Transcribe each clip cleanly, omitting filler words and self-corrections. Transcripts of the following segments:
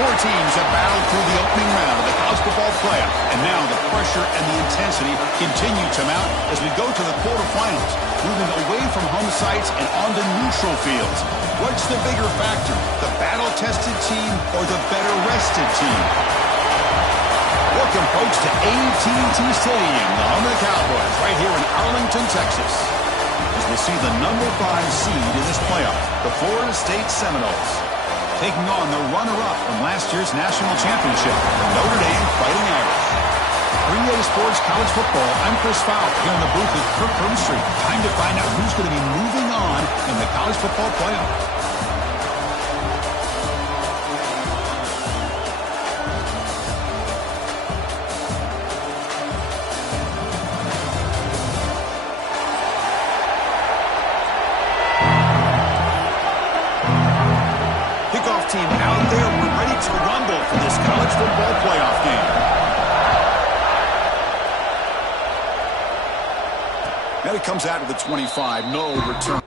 Four teams have battled through the opening round of the college football playoff, and now the pressure and the intensity continue to mount as we go to the quarterfinals, moving away from home sites and onto neutral fields. What's the bigger factor, the battle-tested team or the better-rested team? Welcome, folks, to AT&T Stadium, the home of the Cowboys, right here in Arlington, Texas, as we'll see the number 5 seed in this playoff, the Florida State Seminoles, taking on the runner-up from last year's national championship, the Notre Dame Fighting Irish. 3A Sports College Football, I'm Chris Fowler, here in the booth with Kirk Hermstreet. Time to find out who's going to be moving on in the college football playoff. Team out there, we're ready to rumble for this college football playoff game. Now he comes out of the 25, no return.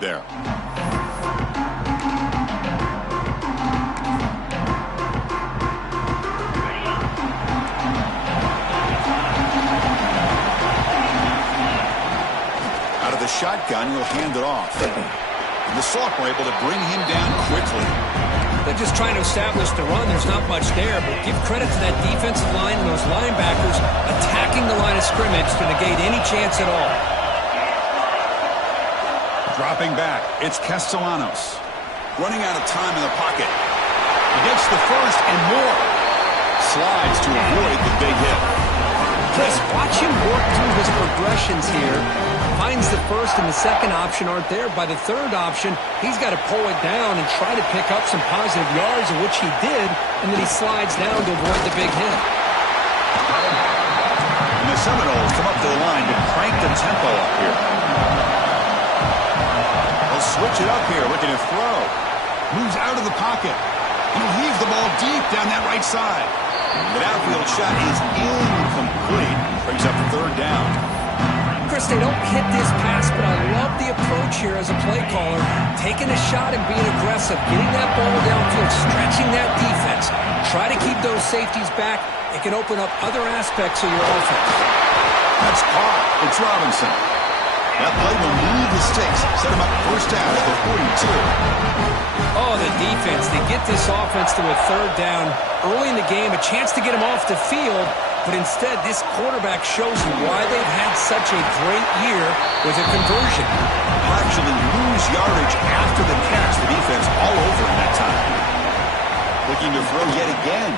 There. Out of the shotgun, he'll hand it off. And the sophomore able to bring him down quickly. They're just trying to establish the run. There's not much there, but give credit to that defensive line and those linebackers attacking the line of scrimmage to negate any chance at all. Dropping back, it's Castellanos. Running out of time in the pocket. He gets the first and more. Slides to avoid the big hit. Chris, watch him work through his progressions here. Finds the first and the second option aren't there. By the third option, he's got to pull it down and try to pick up some positive yards, of which he did, and then he slides down to avoid the big hit. And the Seminoles come up to the line to crank the tempo up here. Switch it up here, looking to throw. Moves out of the pocket. He'll heave the ball deep down that right side. The outfield shot is incomplete. Brings up third down. Chris, they don't hit this pass, but I love the approach here as a play caller. Taking a shot and being aggressive. Getting that ball downfield, stretching that defense. Try to keep those safeties back. It can open up other aspects of your offense. That's caught. It's Robinson. That play will move the sticks, set him up first down at the 42. Oh, the defense. They get this offense to a third down early in the game, a chance to get him off the field, but instead this quarterback shows you why they've had such a great year with a conversion. He'll actually lose yardage after the catch. The defense all over in that time. Looking to throw yet again.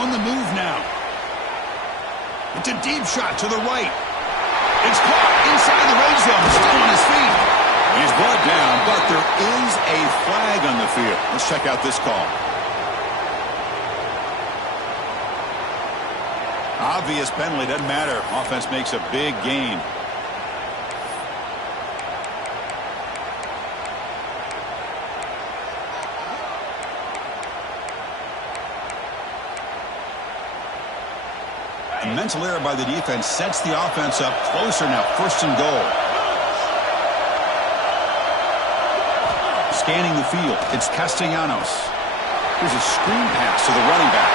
On the move now. It's a deep shot to the right. It's caught inside the red zone. Still on his feet. He's brought down, but there is a flag on the field. Let's check out this call. Obvious penalty. Doesn't matter. Offense makes a big gain. A mental error by the defense sets the offense up closer now. First and goal. Scanning the field. It's Castellanos. Here's a screen pass to the running back.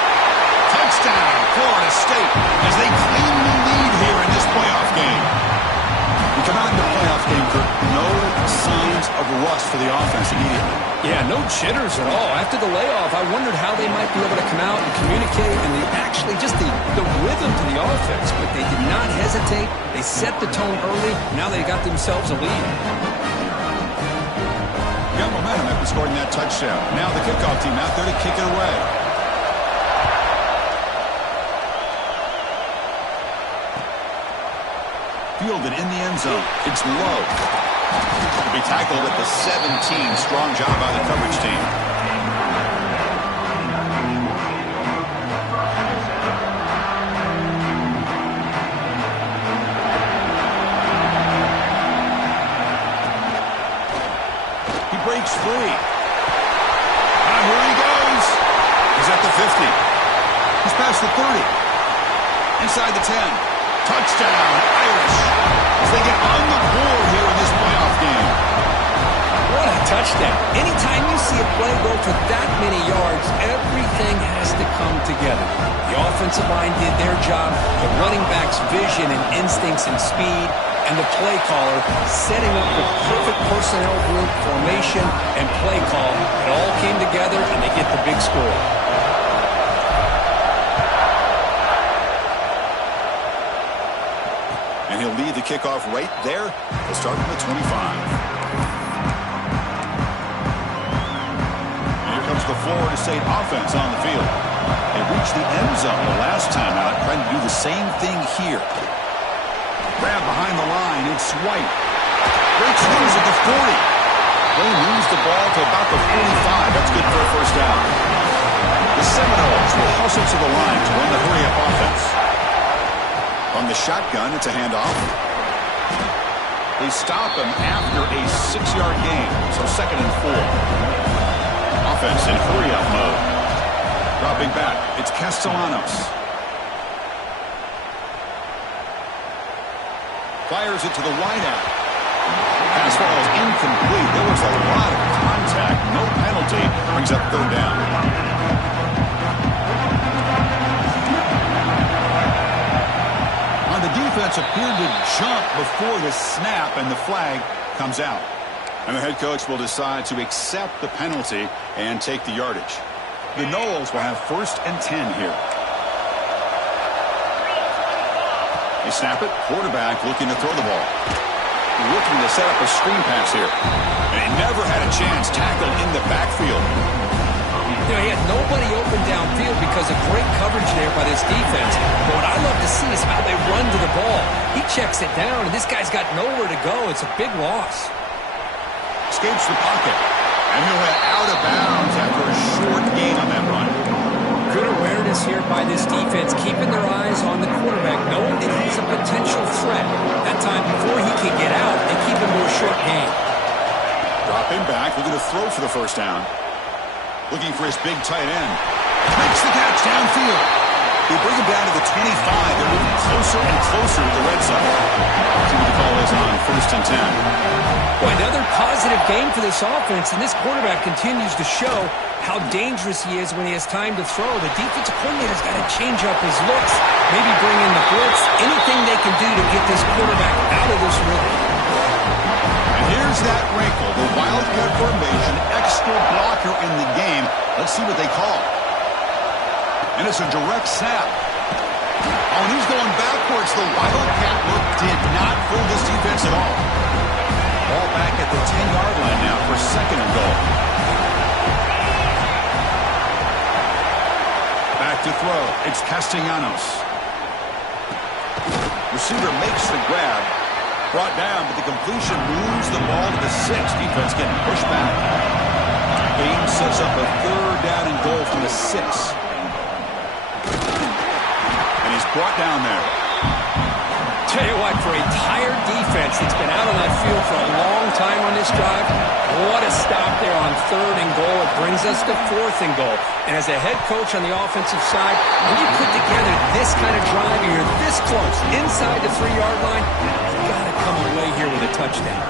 Touchdown, Florida State, as they claim the lead here in this playoff game. We come out in the playoff game, Kirk. No signs of rust for the offense immediately. Yeah, no jitters at all. After the layoff, I wondered how they might be able to come out and communicate, and actually just the rhythm to the offense. But they did not hesitate. They set the tone early. Now they got themselves a lead. on scoring that touchdown. Now the kickoff team out there to kick it away. Fielded in the end zone. It's low. To be tackled at the 17. Strong job by the coverage team. He breaks free. And here he goes. He's at the 50. He's past the 30. Inside the 10. Touchdown, Irish, as they get on the board here in this playoff game. What a touchdown. Anytime you see a play go for that many yards, everything has to come together. The offensive line did their job, the running back's vision and instincts and speed, and the play caller setting up the perfect personnel group, formation, and play call. It all came together, and they get the big score. And he'll lead the kickoff right there. He'll start from the 25. And here comes the Florida State offense on the field. They reached the end zone the last time out, trying to do the same thing here. Grab behind the line. It's White. Breaks loose at the 40. They lose the ball to about the 45. That's good for a first down. The Seminoles will hustle to the line to run the hurry-up offense. On the shotgun, it's a handoff. They stop him after a 6-yard gain, so 2nd and 4. Offense in hurry-up mode. Dropping back, it's Castellanos. Fires it to the wideout. Pass falls incomplete. There was a lot of contact. No penalty. Brings up 3rd down. The defense appeared to jump before the snap, and the flag comes out. And the head coach will decide to accept the penalty and take the yardage. The Noles will have 1st and 10 here. They snap it. Quarterback looking to throw the ball. Looking to set up a screen pass here. And he never had a chance. Tackled in the backfield. You know, he had nobody open downfield because of great coverage there by this defense. But what I love to see is how they run to the ball. He checks it down, and this guy's got nowhere to go. It's a big loss. Escapes the pocket. And he'll head out of bounds after a short gain on that run. Good awareness here by this defense, keeping their eyes on the quarterback, knowing that he's a potential threat. That time before he can get out, they keep him to a short gain. Dropping back, looking to throw for the first down. Looking for his big tight end. Makes the catch downfield. They bring him down to the 25. They're moving closer and closer to the red zone. See what the call is on 1st and 10. Boy, another positive game for this offense, and this quarterback continues to show how dangerous he is when he has time to throw. The defensive coordinator's got to change up his looks, maybe bring in the blitz, anything they can do to get this quarterback out of this rhythm. Here's that wrinkle, the Wildcat formation, extra blocker in the game. Let's see what they call. And it's a direct snap. Oh, and he's going backwards. The Wildcat look did not fool this defense at all. Ball back at the 10-yard line now for 2nd and goal. Back to throw. It's Castellanos. Receiver makes the grab. Brought down, but the completion moves the ball to the 6. Defense getting pushed back. Game sets up a 3rd down and goal from the 6. And he's brought down there. Tell you what, for a tired defense that's been out on that field for a long time on this drive, what a stop there on 3rd and goal. It brings us to 4th and goal. And as a head coach on the offensive side, when you put together this kind of drive and you're this close inside the 3-yard line, you've got to come away here with a touchdown.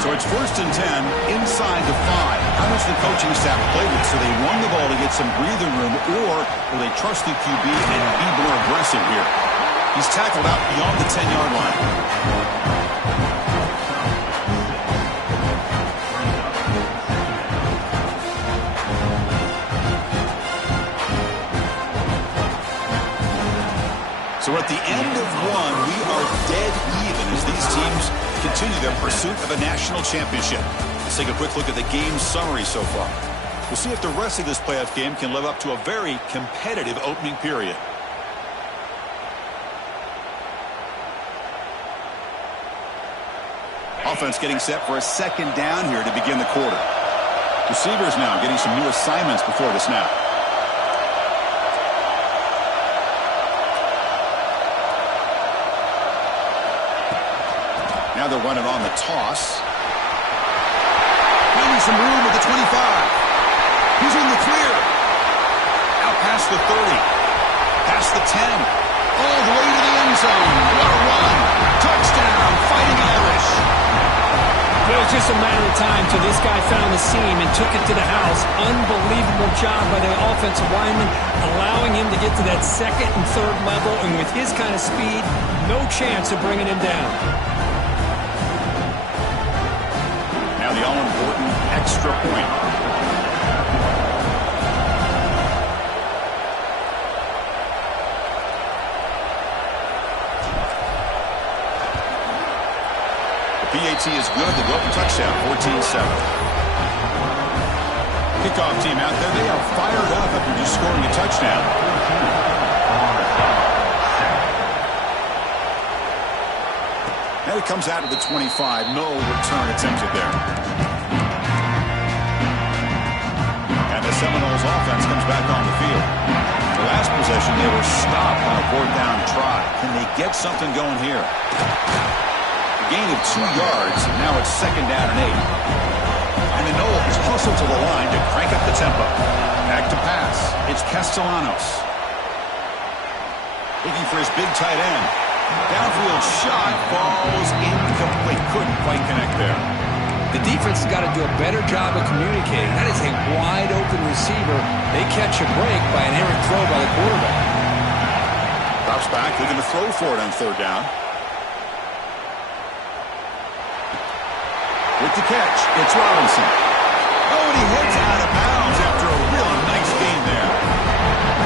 So it's 1st and 10 inside the 5. How does the coaching staff play with? So they run the ball to get some breathing room, or will they trust the QB and be more aggressive here? He's tackled out beyond the 10-yard line. So at the end of one, we are dead even as these teams continue their pursuit of a national championship. Let's take a quick look at the game summary so far. We'll see if the rest of this playoff game can live up to a very competitive opening period. Offense getting set for a second down here to begin the quarter. Receivers now getting some new assignments before the snap. Now they're running on the toss. Finding some room at the 25. He's in the clear. Out past the 30. Past the 10. All the way to the end zone. What a run. Touchdown. Fighting Irish. It was just a matter of time till this guy found the seam and took it to the house. Unbelievable job by the offensive lineman, allowing him to get to that second and third level. And with his kind of speed, no chance of bringing him down. Now the all-important extra point. PAT is good. They go up a touchdown, 14-7. Kickoff team out there. They are fired up after just scoring a touchdown. And it comes out to the 25. No return attempted there. And the Seminoles offense comes back on the field. The last possession, they were stopped on a fourth down try. Can they get something going here? Gain of 2 yards. Now it's second down and 8. And the Noles hustle to the line to crank up the tempo. Back to pass. It's Castellanos. Looking for his big tight end. Downfield shot falls incomplete. Couldn't quite connect there. The defense has got to do a better job of communicating. That is a wide open receiver. They catch a break by an errant throw by the quarterback. Drops back. Looking to throw for it on third down. With the catch, it's Robinson. Oh, and he heads out of bounds after a real nice gain there.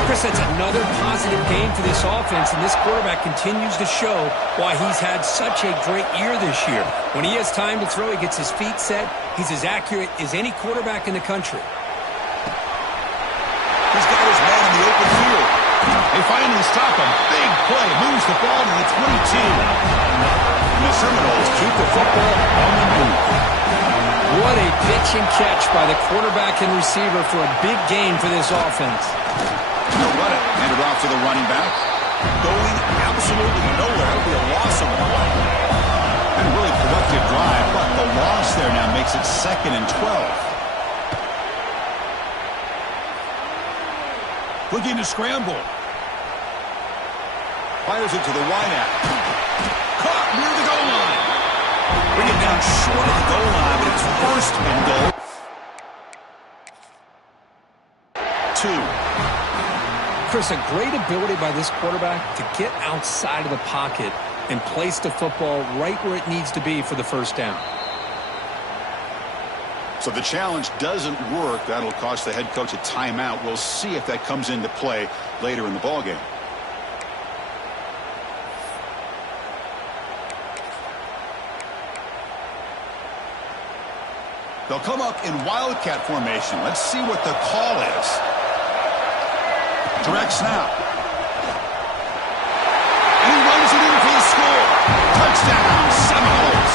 Chris, that's another positive game for this offense, and this quarterback continues to show why he's had such a great year this year. When he has time to throw, he gets his feet set. He's as accurate as any quarterback in the country. He's got his man in the open field. They finally stop him. Big play. Moves the ball to the 22. And the Seminoles keep the football on the move. What a pitch and catch by the quarterback and receiver for a big game for this offense. They'll run it. Handed off to the running back. Going absolutely nowhere. That'll be a loss of 1. And a really productive drive, but the loss there now makes it 2nd and 12. Looking to scramble. Fires it to the wideout. Caught near the goal line. Bring it down short of the goal line, but it's first and goal. 2. Chris, a great ability by this quarterback to get outside of the pocket and place the football right where it needs to be for the first down. So the challenge doesn't work. That'll cost the head coach a timeout. We'll see if that comes into play later in the ballgame. They'll come up in wildcat formation. Let's see what the call is. Direct snap. And he runs it in for the score. Touchdown, Seminoles.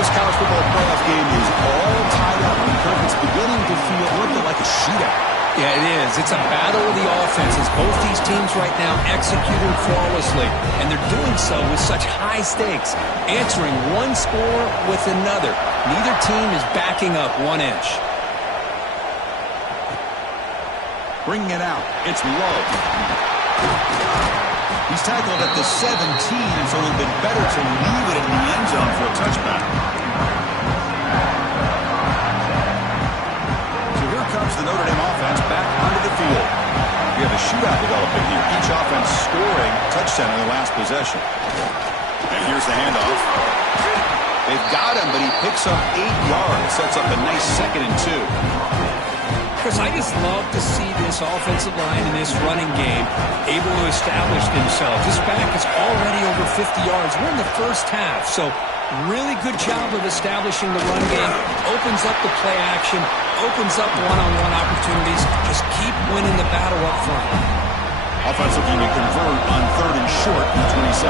This college football playoff game is all tied up. It's beginning to feel a little bit like a shootout. Yeah, it is. It's a battle of the offenses. Both these teams right now executing flawlessly, and they're doing so with such high stakes, answering one score with another. Neither team is backing up 1 inch. Bringing it out. It's Love. He's tackled at the 17, so it would have been better to leave it in the end zone for a touchback. So here comes the Notre Dame offense back onto the field. We have a shootout developing here. Each offense scoring a touchdown in the last possession. And here's the handoff. They've got him, but he picks up 8 yards. Sets up a nice 2nd and 2. Chris, I just love to see this offensive line in this running game able to establish themselves. This back is already over 50 yards. We're in the first half, so Really good job of establishing the run game. Opens up the play action. Opens up one-on-one opportunities. Just keep winning the battle up front. Offense looking to convert on 3rd and short from the 27.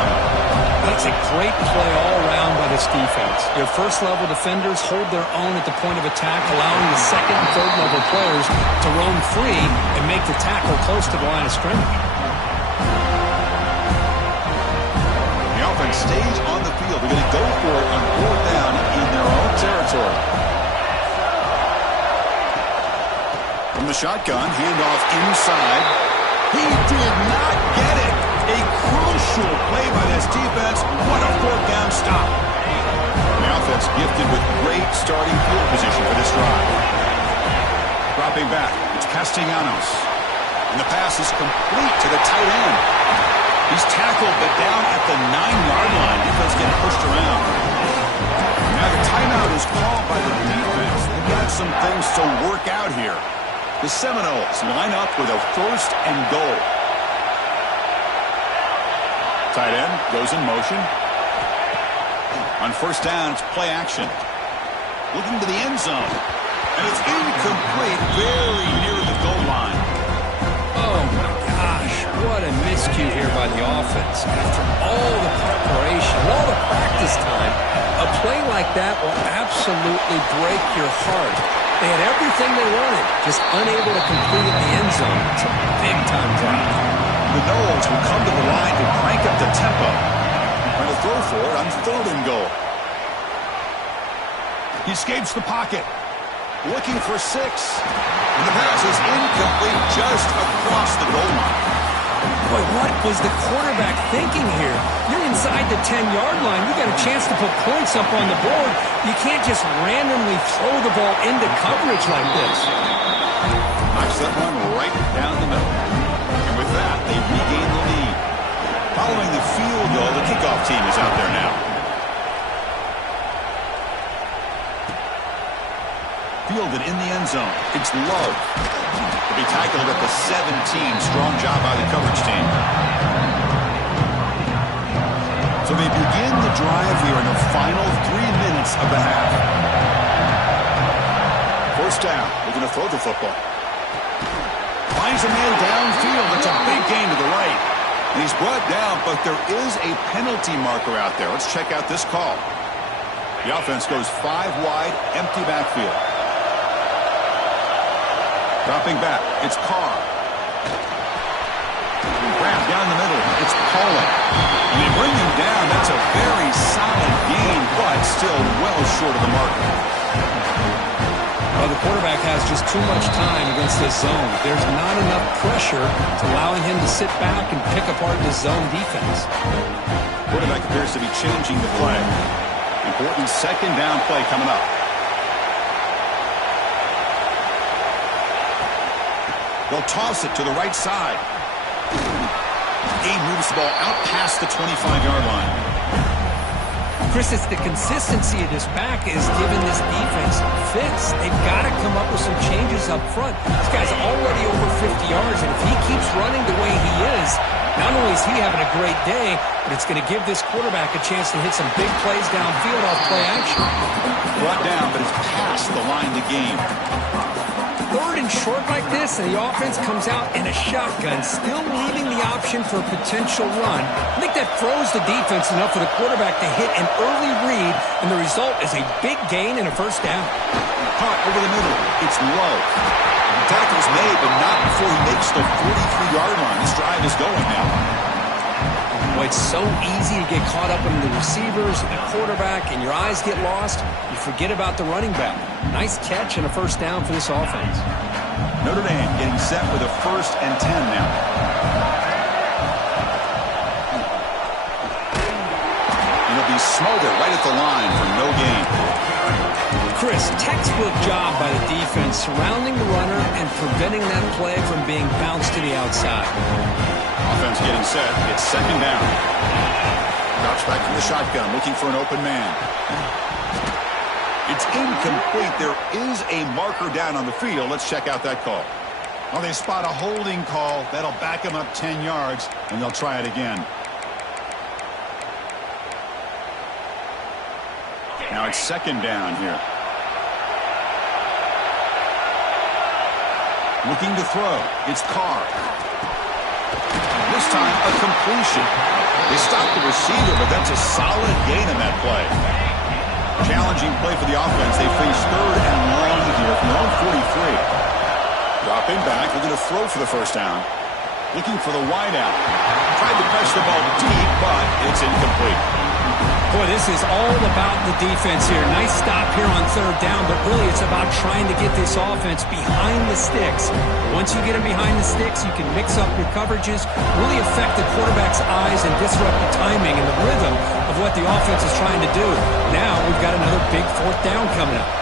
That's a great play all around by this defense. Your first-level defenders hold their own at the point of attack, allowing the second and third-level players to roam free and make the tackle close to the line of scrimmage. The offense stays on the field. They're going to go for it on 4th down in their own territory. From the shotgun, handoff inside. He did not get it. A crucial play by this defense. What a 4th down stop. The offense gifted with great starting field position for this drive. Dropping back, it's Castellanos. And the pass is complete to the tight end. He's tackled, but down at the 9-yard line. Defense getting pushed around. Now the timeout is called by the defense. They've got some things to work out here. The Seminoles line up with a 1st and goal. Tight end goes in motion. On 1st down, it's play action. Looking to the end zone. And it's incomplete, very near the goal line. Oh, my gosh. What a miscue here by the offense. After all the preparation, all the practice time, a play like that will absolutely break your heart. They had everything they wanted, just unable to complete in the end zone. It's a big-time drop. The Noles will come to the line to crank up the tempo. Trying to throw for it on 3rd and goal. He escapes the pocket. Looking for 6. And the pass is incomplete just across the goal line. Boy, what was the quarterback thinking here? You're inside the 10-yard line. You got a chance to put points up on the board. You can't just randomly throw the ball into coverage like this. Knocks that one right down the middle. And with that, they regain the lead. Following the field goal, the kickoff team is out there now. Fielded in the end zone. It's Love. To be tackled at the 17. Strong job by the coverage team. So they begin the drive here in the final 3 minutes of the half. 1st down. Looking to throw the football. Finds a man downfield. It's a big gain to the right. And he's brought down, but there is a penalty marker out there. Let's check out this call. The offense goes 5 wide, empty backfield. Dropping back, it's Carr. Grabbed down the middle, it's Paula. And they bring him down. That's a very solid gain, but still well short of the marker. Well, the quarterback has just too much time against this zone. There's not enough pressure to allowing him to sit back and pick apart this zone defense. Quarterback appears to be changing the play. Important 2nd down play coming up. They'll toss it to the right side. He moves the ball out past the 25-yard line. Chris, it's the consistency of this back is giving this defense fits. They've got to come up with some changes up front. This guy's already over 50 yards, and if he keeps running the way he is, not only is he having a great day, but it's going to give this quarterback a chance to hit some big plays downfield off play action. Brought down, but it's past the line to gain. 3rd and short like this, and the offense comes out in a shotgun, still leaving the option for a potential run. I think that throws the defense enough for the quarterback to hit an early read, and the result is a big gain and a 1st down. Caught over the middle. It's Low. The tackle's made, but not before he makes the 43-yard line. This drive is going now. Boy, it's so easy to get caught up in the receivers and the quarterback, and your eyes get lost. You forget about the running back. Nice catch and a 1st down for this offense. Notre Dame getting set with a 1st and 10 now. And it'll be smothered right at the line for no gain. Chris, textbook job by the defense surrounding the runner and preventing that play from being bounced to the outside. Offense getting set. It's 2nd down. Drops back from the shotgun, looking for an open man. It's incomplete. There is a marker down on the field. Let's check out that call. Well, they spot a holding call. That'll back them up 10 yards, and they'll try it again. Now it's second down here. Looking to throw. It's Carr. This time, a completion. They stopped the receiver, but that's a solid gain in that play. Challenging play for the offense. They face third and long here from their own 43. Dropping back, looking to throw for the first down. Looking for the wide out. Tried to press the ball deep, but it's incomplete. Boy, this is all about the defense here. Nice stop here on third down, but really it's about trying to get this offense behind the sticks. Once you get them behind the sticks, you can mix up your coverages, really affect the quarterback's eyes and disrupt the timing and the rhythm of what the offense is trying to do. Now we've got another big fourth down coming up.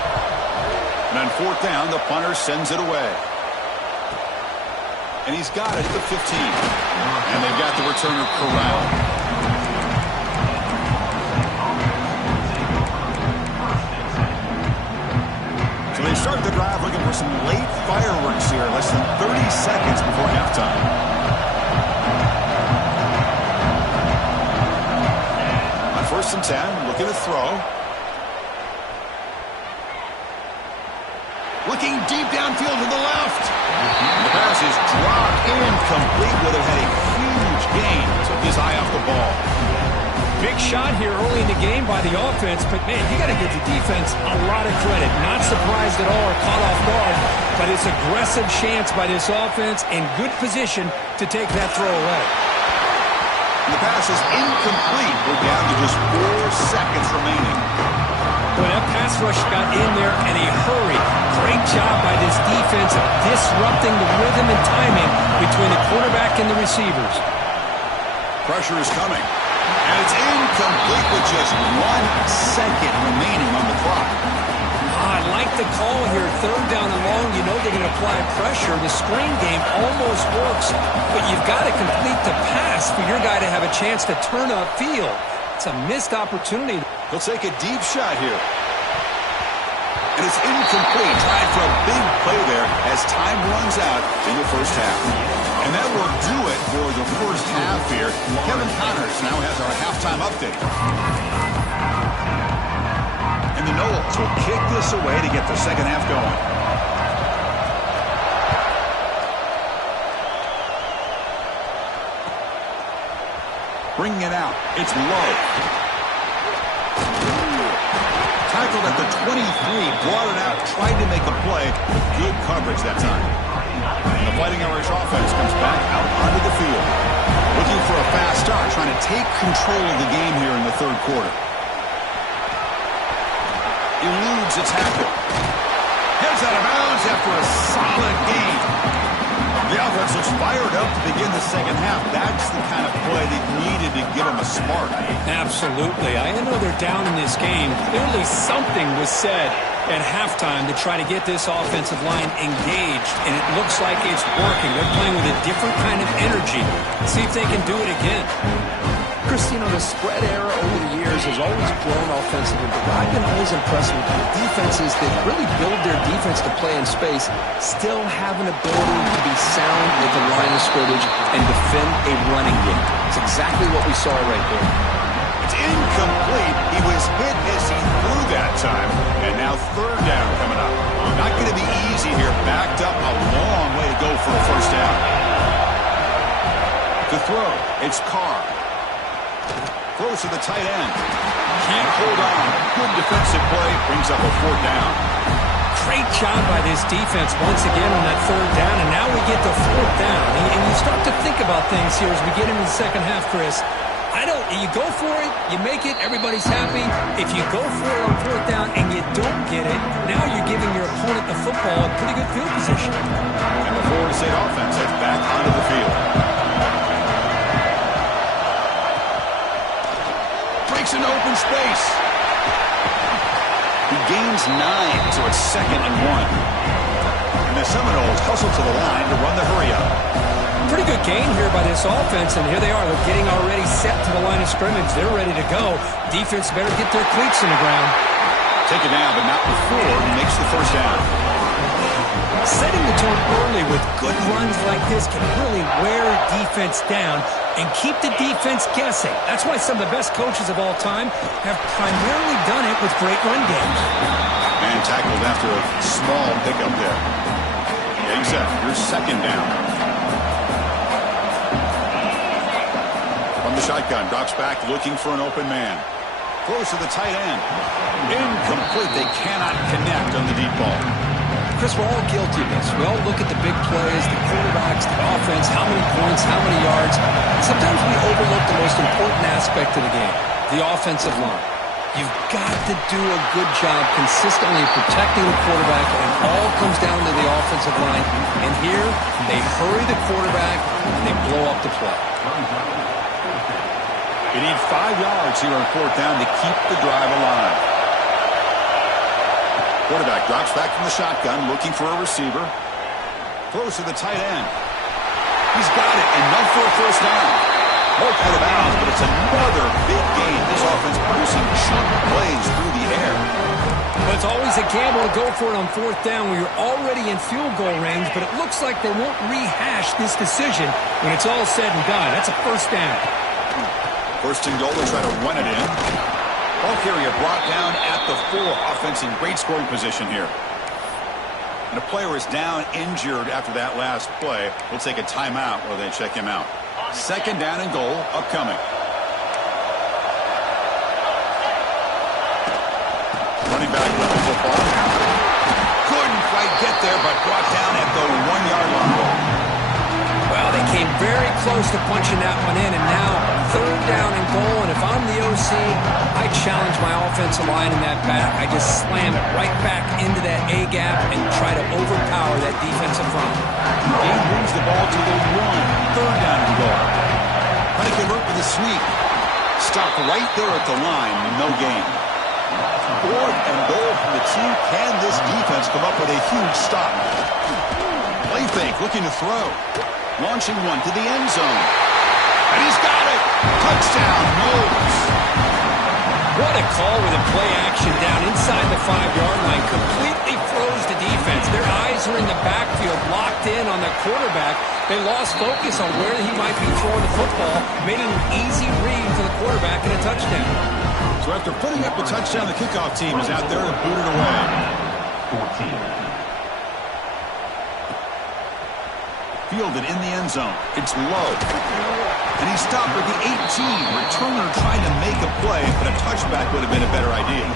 And on fourth down, the punter sends it away. And he's got it at the 15. And they've got the returner corralled. So they start the drive looking for some late fireworks here, less than 30 seconds before halftime. On 1st and 10, looking to throw. Looking deep downfield to the left. The pass is dropped incomplete. Would have had a huge gain. Took his eye off the ball. Big shot here early in the game by the offense, but, man, you got to give the defense a lot of credit. Not surprised at all or caught off guard, but it's aggressive chance by this offense in good position to take that throw away. And the pass is incomplete. We're down to just 4 seconds remaining. Boy, that pass rush got in there in a hurry. Great job by this defense of disrupting the rhythm and timing between the quarterback and the receivers. Pressure is coming. And it's incomplete with just 1 second remaining on the clock. I like the call here. Third down and long, you know they're going to apply pressure. The screen game almost works, but you've got to complete the pass for your guy to have a chance to turn upfield. It's a missed opportunity. He'll take a deep shot here. And it's incomplete. Tried for a big play there as time runs out in the first half. And that will do it for the first half here. Kevin Connors now has our halftime update. And the Knowles will kick this away to get the second half going. Bringing it out. It's low. Tackled at the 23, brought it out, tried to make a play, with good coverage that time. And the Fighting Irish offense comes back out onto the field. Looking for a fast start, trying to take control of the game here in the third quarter. Eludes a tackle. Heads out of bounds after a solid game. The offense looks fired up to begin the second half. That's the kind of play they needed to give them a spark. Absolutely. I know they're down in this game. Clearly something was said at halftime to try to get this offensive line engaged, and it looks like it's working. They're playing with a different kind of energy. See if they can do it again. Chris, you know, the spread era over the years has always grown offensively, but I've been always impressed with defenses that really build their defense to play in space, still have an ability to be sound at the line of scrimmage and defend a running game. It's exactly what we saw right there. It's incomplete. He was hit as he threw that time, and now third down coming up. Not going to be easy here. Backed up a long way to go for a first down. To throw, it's Carr. Throws to the tight end. Can't hold on. Good defensive play. Brings up a fourth down. Great job by this defense once again on that third down, and now we get to fourth down. And you start to think about things here as we get into the second half, Chris. You go for it, you make it, everybody's happy. If you go for it on fourth down and you don't get it, now you're giving your opponent the football in pretty good field position. And the Florida State offense heads back onto the field. Breaks into open space. He gains 9, so it's 2nd and 1. And the Seminoles hustle to the line to run the hurry up. Pretty good gain here by this offense, and here they are. They're getting already set to the line of scrimmage. They're ready to go. Defense better get their cleats in the ground. Take it down, but not before he makes the first down. Setting the tone early with good runs like this can really wear defense down and keep the defense guessing. That's why some of the best coaches of all time have primarily done it with great run games. And tackled after a small pickup there. Yeah, exactly. Your second down. From the shotgun, drops back looking for an open man. Throws to the tight end. Incomplete. They cannot connect on the deep ball. Chris, we're all guilty of this. We all look at the big plays, the quarterbacks, the offense, how many points, how many yards. And sometimes we overlook the most important aspect of the game, the offensive line. You've got to do a good job consistently protecting the quarterback, and it all comes down to the offensive line. And here, they hurry the quarterback, and they blow up the play. You need 5 yards here on fourth down to keep the drive alive. Quarterback drops back from the shotgun, looking for a receiver. Throws to the tight end. He's got it, enough for a first down. Out of bounds, but it's another big gain. This offense producing chunk plays through the air. But it's always a gamble to go for it on fourth down where you're already in field goal range, but it looks like they won't rehash this decision when it's all said and done. That's a first down. First and goal, they try to run it in. Ball carrier brought down at the 4. Offense in great scoring position here. And a player is down injured after that last play. We'll take a timeout while they check him out. Second down and goal upcoming. Running back with the football. Couldn't quite get there, but brought down at the 1-yard line. Well, they came very close to punching that one in, and now third down and goal. And if I'm the OC, I challenge my offensive line in that back. I just slam it right back into that A-gap and try to overpower that defensive front. Gain brings the ball to the 1. Third down and goal. Trying to convert with a sweep. Stop right there at the line. No gain. Fourth and goal from the 2. Can this defense come up with a huge stop? Play fake, looking to throw. Launching one to the end zone. And he's got it. Touchdown, Knowles. What a call with a play action down inside the 5-yard line. Completely froze the defense. Their eyes are in the backfield, locked in on the quarterback. They lost focus on where he might be throwing the football, made an easy read for the quarterback and a touchdown. So after putting up the touchdown, the kickoff team is out there to boot it away. 14. Fielded in the end zone. It's low. And he stopped at the 18. Returner trying to make a play, but a touchback would have been a better idea.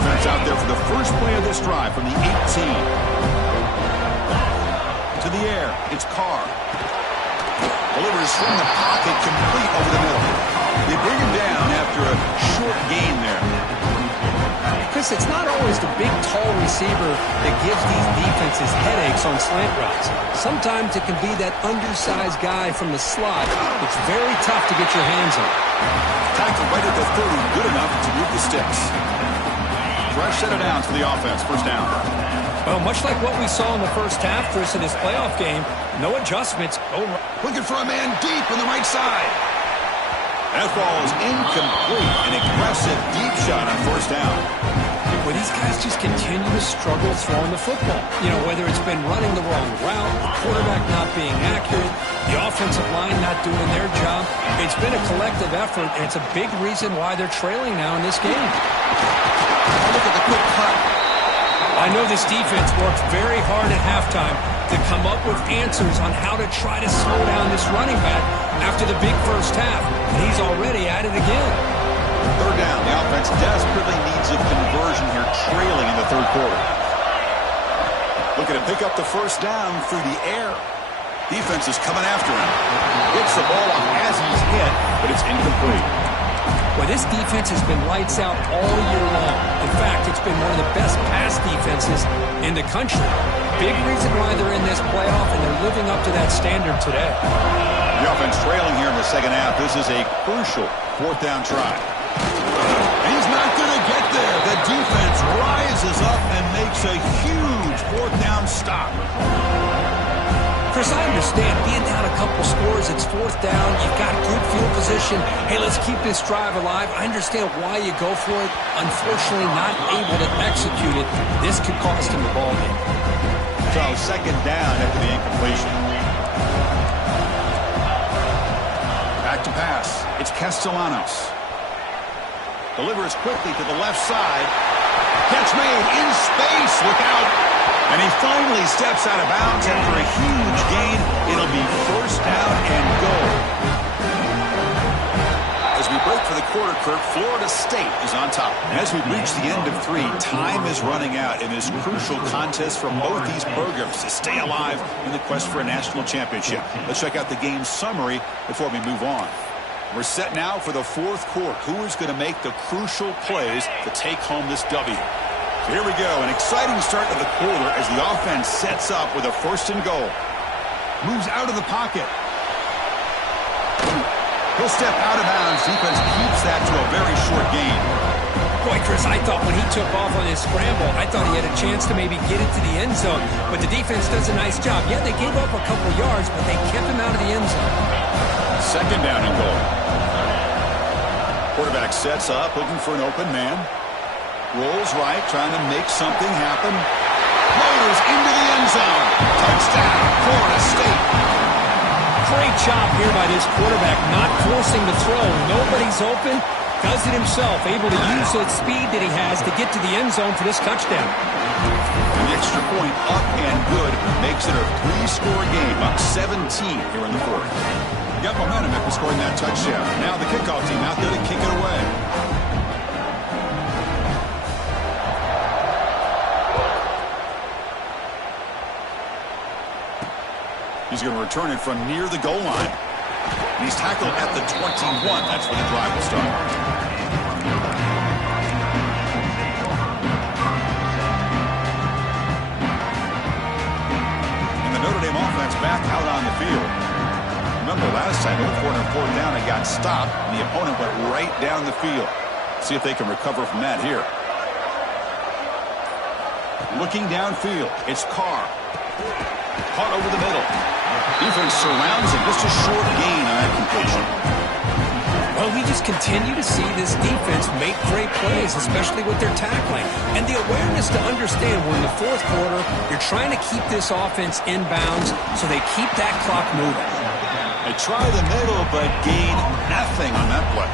Offense out there for the first play of this drive from the 18. To the air. It's Carr. Delivers from the pocket, complete over the middle. They bring him down after a short gain there. Chris, it's not always the big, tall receiver that gives these defenses headaches on slant routes. Sometimes it can be that undersized guy from the slot. It's very tough to get your hands on. Tackled right at the 30, good enough to move the sticks. Fresh set of downs for the offense, first down. Well, much like what we saw in the first half, Chris, in this playoff game, no adjustments. Looking for a man deep on the right side. That ball is incomplete. An aggressive deep shot on first down. Well, these guys just continue to struggle throwing the football. You know, whether it's been running the wrong route, the quarterback not being accurate, the offensive line not doing their job. It's been a collective effort, and it's a big reason why they're trailing now in this game. Look at the quick cut. I know this defense worked very hard at halftime to come up with answers on how to try to slow down this running back after the big first half, and he's already at it again. Third down. The offense desperately needs a conversion here, trailing in the third quarter. Looking to pick up the first down through the air. Defense is coming after him. Gets the ball off as he's hit, but it's incomplete. Well, this defense has been lights out all year long. In fact, it's been one of the best pass defenses in the country. Big reason why they're in this playoff, and they're living up to that standard today. The offense trailing here in the second half. This is a crucial fourth down try. And he's not going to get there. The defense rises up and makes a huge fourth down stop. Chris, I understand being down a couple scores. It's fourth down. You've got good field position. Hey, let's keep this drive alive. I understand why you go for it. Unfortunately, not able to execute it. This could cost him the ball game. So, second down after the incompletion. Back to pass. It's Castellanos. Delivers quickly to the left side. Catch made in space. Look out. And he finally steps out of bounds after a huge gain. It'll be first down and goal. As we break for the quarter, Kirk, Florida State is on top. And as we reach the end of 3, time is running out in this crucial contest for both these programs to stay alive in the quest for a national championship. Let's check out the game summary before we move on. We're set now for the fourth quarter. Who is going to make the crucial plays to take home this W? Here we go, an exciting start to the quarter as the offense sets up with a first and goal. Moves out of the pocket. He'll step out of bounds. Defense keeps that to a very short gain. Boy, Chris, I thought when he took off on his scramble, I thought he had a chance to maybe get it to the end zone. But the defense does a nice job. Yeah, they gave up a couple yards, but they kept him out of the end zone. Second down and goal. Quarterback sets up, looking for an open man. Rolls right, trying to make something happen. Motors into the end zone. Touchdown, Florida State. Great job here by this quarterback, not forcing the throw. Nobody's open. Does it himself, able to use that speed that he has to get to the end zone for this touchdown. An extra point up and good makes it a 3-score game, up 17 here in the fourth. Got momentum after scoring that touchdown. Now the kickoff team out there to kick it away. He's going to return it from near the goal line. And he's tackled at the 21. That's where the drive will start. And the Notre Dame offense back out on the field. Remember last time, they were 4th down and got stopped, and the opponent went right down the field. See if they can recover from that here. Looking downfield, it's Carr. Caught over the middle. Defense surrounds him. Just a short gain on that completion. Well, we just continue to see this defense make great plays, especially with their tackling. And the awareness to understand we're in the fourth quarter, you're trying to keep this offense in bounds so they keep that clock moving. They try the middle, but gain nothing on that play.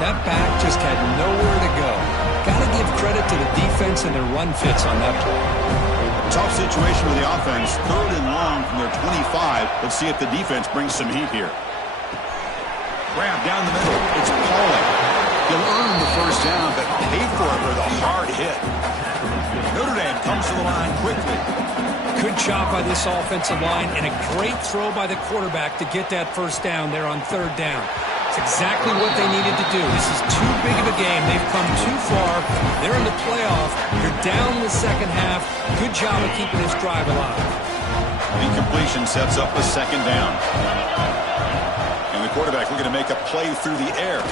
That back just had nowhere to go. Got to give credit to the defense and their run fits on that play. Tough situation with the offense. 3rd and long from their 25. Let's see if the defense brings some heat here. Grab down the middle. It's Pauling. He'll earn the first down, but pay for it with a hard hit. Notre Dame comes to the line quickly. Good job by this offensive line and a great throw by the quarterback to get that first down there on 3rd down. It's exactly what they needed to do. This is too big of a game. They've come too far. They're in the playoff. You're down in the second half. Good job of keeping this drive alive. Incompletion sets up the second down. And the quarterback looking to make a play through the air.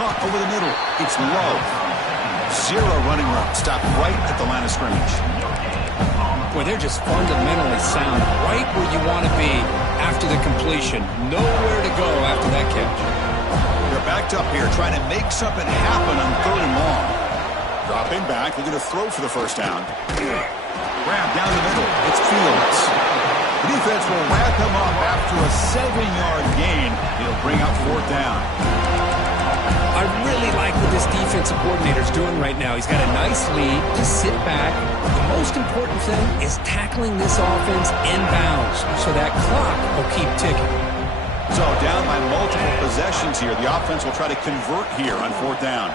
Caught over the middle. It's low. 0 running room. Stopped right at the line of scrimmage. Boy, they're just fundamentally sound. Right where you want to be after the completion. Nowhere to go after that catch. They're backed up here trying to make something happen on 3rd and long. Dropping back, looking to throw for the first down. Grab down the middle. It's Fields. The defense will wrap him up after a 7-yard gain. It'll bring up 4th down. I really like what this defensive coordinator is doing right now. He's got a nice lead. Just sit back. The most important thing is tackling this offense in bounds so that clock will keep ticking. So down by multiple possessions here. The offense will try to convert here on 4th down.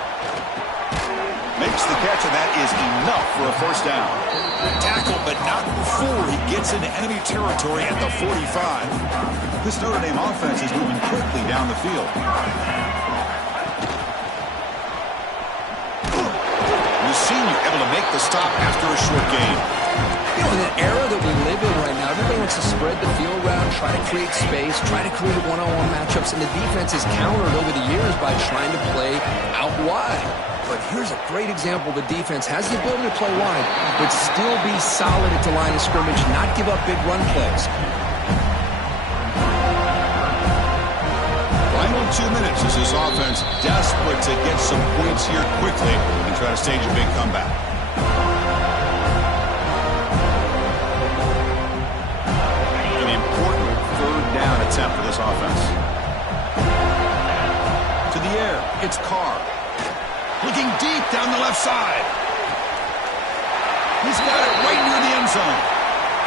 Makes the catch, and that is enough for a first down. Tackle, but not before he gets into enemy territory at the 45. This Notre Dame offense is moving quickly down the field. The senior able to make the stop after a short gain. You know, in the era that we live in right now, everybody wants to spread the field around, try to create space, try to create one-on-one matchups, and the defense is countered over the years by trying to play out wide. But here's a great example. The defense has the ability to play wide, but still be solid at the line of scrimmage, not give up big run plays. Final 2 minutes as this offense desperate to get some points here quickly and try to stage a big comeback. An important third down attempt for this offense. To the air, it's Carr. Looking deep down the left side. He's got it right near the end zone.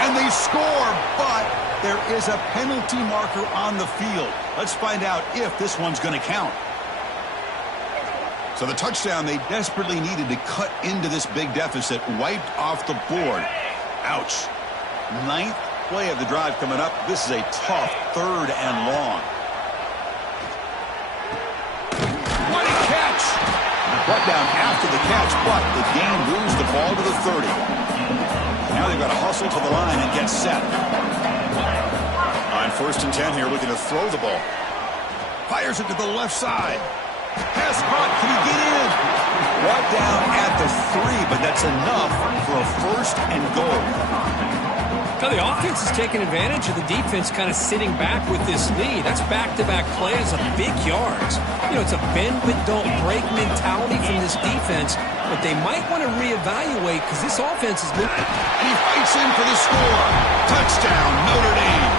And they score, but there is a penalty marker on the field. Let's find out if this one's going to count. So the touchdown they desperately needed to cut into this big deficit wiped off the board. Ouch. 9th play of the drive coming up. This is a tough 3rd and long. What a catch! Brought down after the catch, but the game moves the ball to the 30. Now they've got to hustle to the line and get set. On 1st and 10 here, looking to throw the ball. Fires it to the left side. Pass caught. Can he get in? Brought down at the 3, but that's enough for a 1st and goal. Now the offense is taking advantage of the defense kind of sitting back with this lead. That's back-to-back plays of big yards. You know, it's a bend but don't break mentality from this defense, but they might want to reevaluate because this offense is moving. And he fights in for the score. Touchdown, Notre Dame.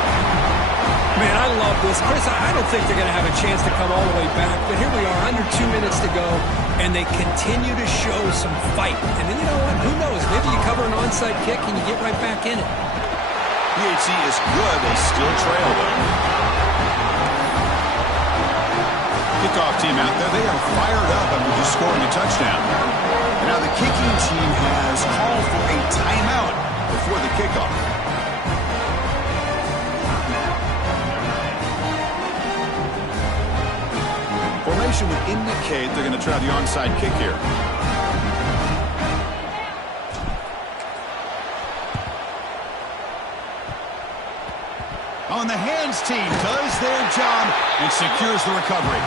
Man, I love this. Chris, I don't think they're going to have a chance to come all the way back, but here we are, under 2 minutes to go, and they continue to show some fight. And then, you know what, who knows, maybe you cover an onside kick and you get right back in it. PHC is good. They still trail, though. Kickoff team out there. They are fired up after just scoring a touchdown. And now the kicking team has called for a timeout before the kickoff. Formation would indicate they're going to try the onside kick here. On the hands team does their job and secures the recovery.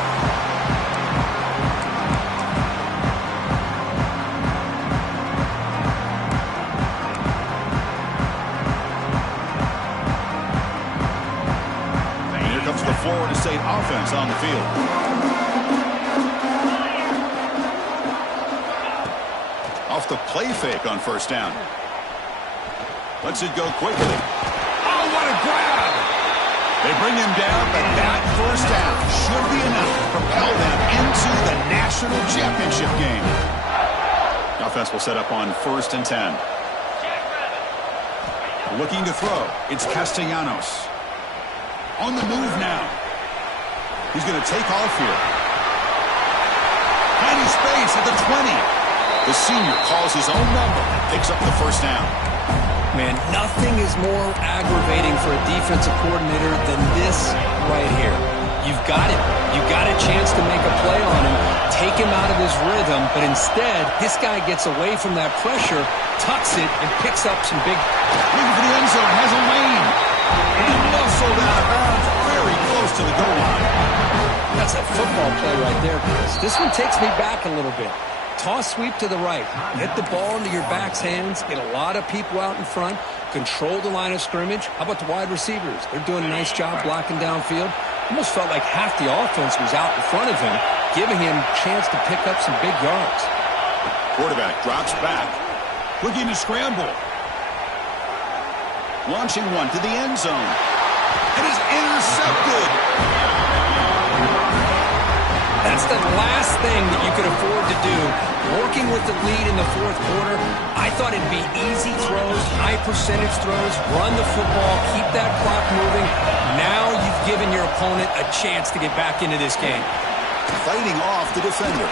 And here comes the Florida State offense on the field. Off the play fake on 1st down. Lets it go quickly. Oh, what a grab! They bring him down, but that 1st down should be enough to propel them into the national championship game. The offense will set up on 1st and 10. Looking to throw. It's Castellanos. On the move now. He's going to take off here. Tiny space at the 20. The senior calls his own number and picks up the 1st down. Man, nothing is more aggravating for a defensive coordinator than this right here. You've got him. You've got a chance to make a play on him, take him out of his rhythm, but instead, this guy gets away from that pressure, tucks it, and picks up some big... Looking for the end zone, has a lane. And he muscled out of bounds, very close to the goal line. That's a football play right there, Chris. This one takes me back a little bit. Toss sweep to the right. Get the ball into your back's hands. Get a lot of people out in front. Control the line of scrimmage. How about the wide receivers? They're doing a nice job blocking downfield. Almost felt like half the offense was out in front of him, giving him a chance to pick up some big yards. Quarterback drops back. Looking to scramble. Launching one to the end zone. It is intercepted. That's the last thing that you could afford to do. Working with the lead in the 4th quarter, I thought it'd be easy throws, high percentage throws, run the football, keep that clock moving. Now you've given your opponent a chance to get back into this game. Fighting off the defender.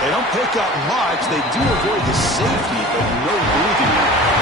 They don't pick up much. They do avoid the safety, but no breathing room.